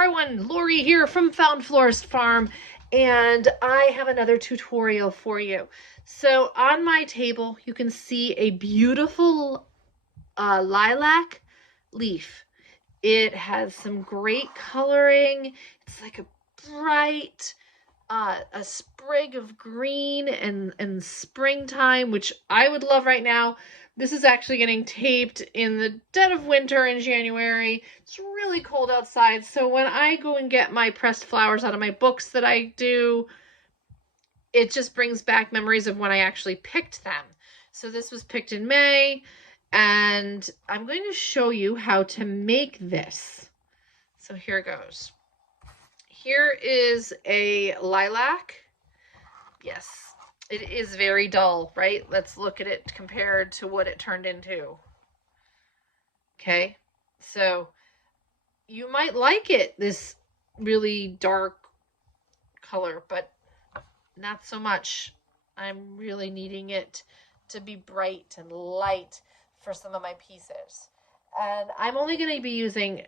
everyone, Lori here from foundfloristfarm, and I have another tutorial for you. So on my table you can see a beautiful lilac leaf. It has some great coloring. It's like a bright a sprig of green and springtime, which I would love right now. This is actually getting taped in the dead of winter in January. It's really cold outside, so when I go and get my pressed flowers out of my books that I do, it just brings back memories of when I actually picked them. So this was picked in May, and I'm going to show you how to make this. So here goes. Here is a lilac. Yes, it is very dull, right? Let's look at it compared to what it turned into. Okay, so you might like it, this really dark color, but not so much. I'm really needing it to be bright and light for some of my pieces. And I'm only going to be using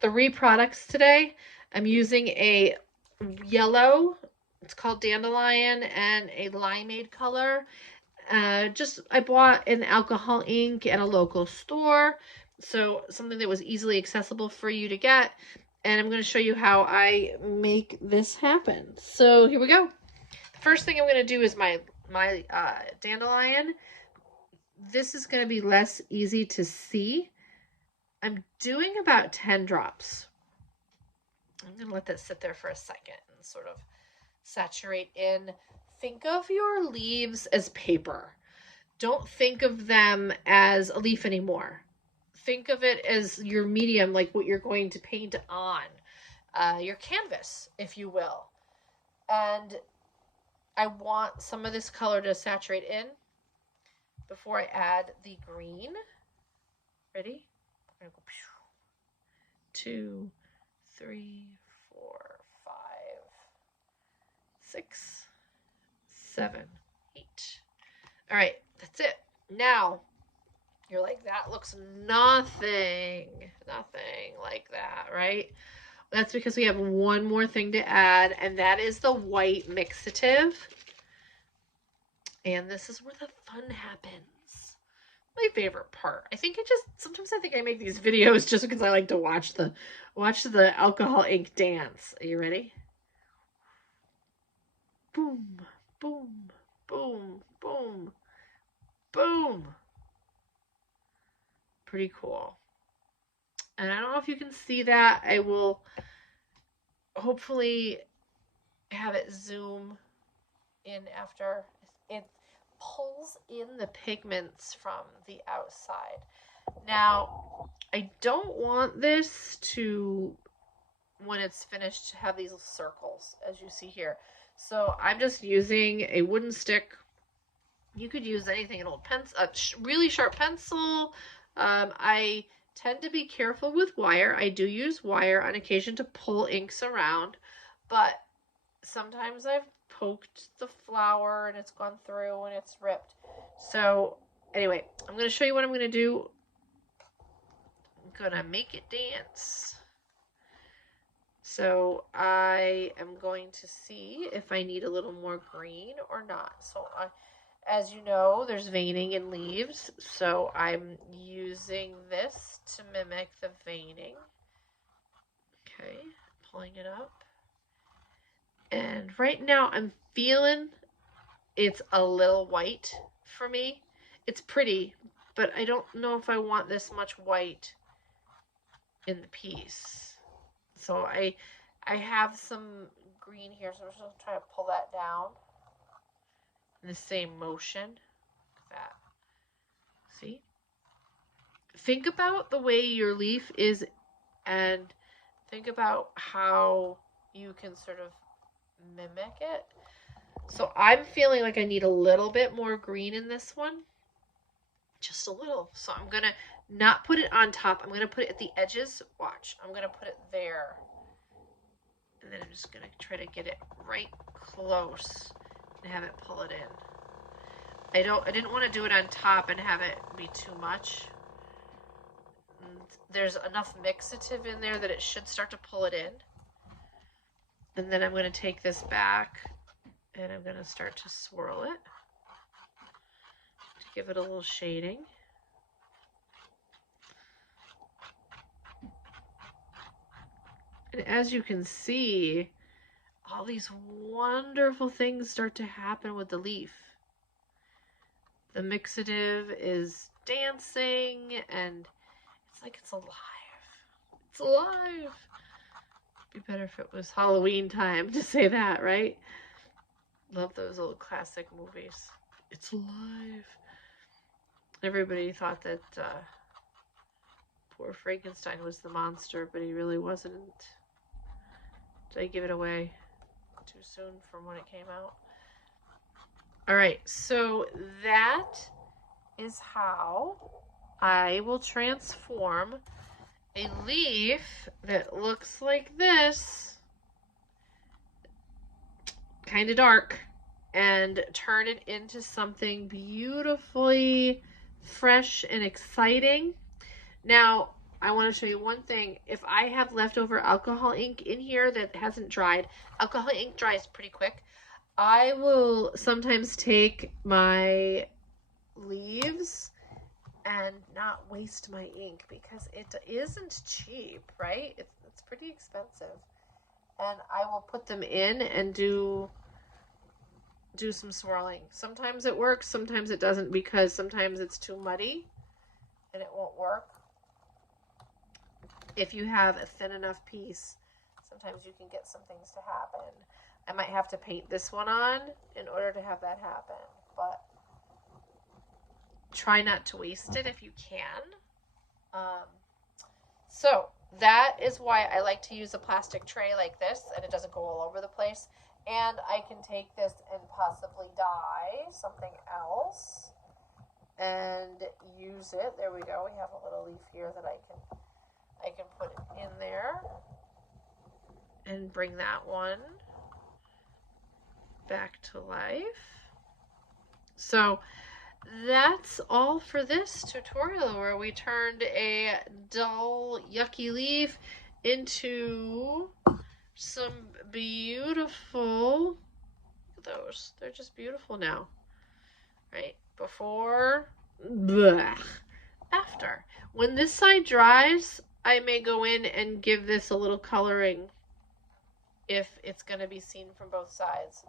3 products today. I'm using a yellow, it's called dandelion, and a limeade color. I bought an alcohol ink at a local store, so something that was easily accessible for you to get. And I'm going to show you how I make this happen. So here we go. The first thing I'm going to do is my dandelion. This is going to be less easy to see. I'm doing about 10 drops. I'm going to let that sit there for a second and sort of saturate in. Think of your leaves as paper. Don't think of them as a leaf anymore. Think of it as your medium, like what you're going to paint on, your canvas, if you will. And I want some of this color to saturate in before I add the green. Ready? I'm going to go 2, 3, 4, 5, 6, 7, 8. All right, that's it. Now, you're like, that looks nothing like that, right? That's because we have one more thing to add, and that is the white mixative. And this is where the fun happens. My favorite part. Sometimes I think I make these videos just because I like to watch the alcohol ink dance. Are you ready? Boom, boom, boom, boom, boom. Pretty cool. And I don't know if you can see that. I will hopefully have it zoom in after. It pulls in the pigments from the outside. Now, I don't want this to, when it's finished, to have these circles, as you see here. So I'm just using a wooden stick. You could use anything, an old pencil, a really sharp pencil. I tend to be careful with wire. I do use wire on occasion to pull inks around, but sometimes I've poked the flower and it's gone through and it's ripped. So anyway, I'm going to show you what I'm going to do. I'm going to make it dance. So I am going to see if I need a little more green or not. So as you know, there's veining in leaves, so I'm using this to mimic the veining. Okay, pulling it up. And right now I'm feeling it's a little white for me. It's pretty, but I don't know if I want this much white in the piece. So I have some green here, so I'm just going to try to pull that down in the same motion. Like that. See? Think about the way your leaf is and think about how you can sort of mimic it. So I'm feeling like I need a little bit more green in this one. Just a little. So I'm going to not put it on top. I'm going to put it at the edges. Watch. I'm going to put it there. And then I'm just going to try to get it right close and have it pull it in. I didn't want to do it on top and have it be too much. there's enough mixative in there that it should start to pull it in. And then I'm going to take this back and I'm going to start to swirl it to give it a little shading. And as you can see, all these wonderful things start to happen with the leaf. The mixative is dancing and it's like it's alive. It's alive. It'd be better if it was Halloween time to say that, right? Love those old classic movies. It's alive. Everybody thought that poor Frankenstein was the monster, but he really wasn't. Did I give it away too soon from when it came out? All right, so that is how I will transform a leaf that looks like this, kind of dark, and turn it into something beautifully fresh and exciting. Now, I want to show you one thing. If I have leftover alcohol ink in here that hasn't dried, alcohol ink dries pretty quick. I will sometimes take my leaves and not waste my ink because it isn't cheap, right? It's pretty expensive. And I will put them in and do some swirling. Sometimes it works, sometimes it doesn't, because sometimes it's too muddy and it won't work. If you have a thin enough piece, sometimes you can get some things to happen. I might have to paint this one on in order to have that happen, but try not to waste it if you can. So that is why I like to use a plastic tray like this, and it doesn't go all over the place. And I can take this and possibly dye something else and use it. There we go. We have a little leaf here that I can put in there and bring that one back to life. So that's all for this tutorial, where we turned a dull, yucky leaf into some beautiful, look at those, they're just beautiful now, right? Before, blech, after. When this side dries, I may go in and give this a little coloring if it's going to be seen from both sides,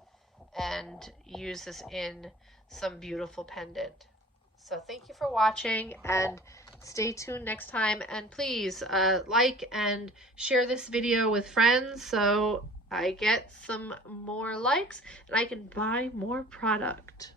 and use this in some beautiful pendant. So thank you for watching, and stay tuned next time. And please like and share this video with friends so I get some more likes and I can buy more product.